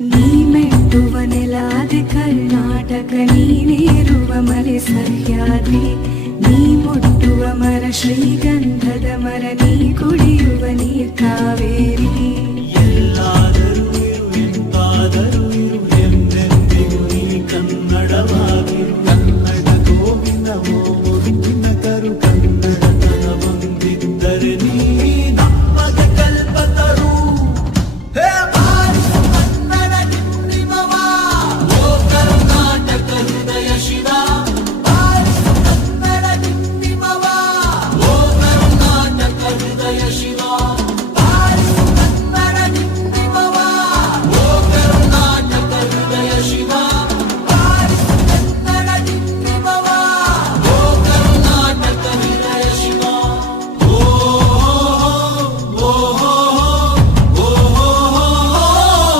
ನೀ ಮೆಟ್ಟುವ ನೆಲಾದೆ ಕರ್ನಾಟಕ, ನೀನೇರುವ ಮಲೆ ಸಹ್ಯಾದ್ರಿ, ನೀ ಮುಟ್ಟುವ ಮರ ಶ್ರೀಗಂಧದ ಮರ, ನೀ ಕುಡಿಯುವ ನೀರ್ ಕಾವೇರಿ.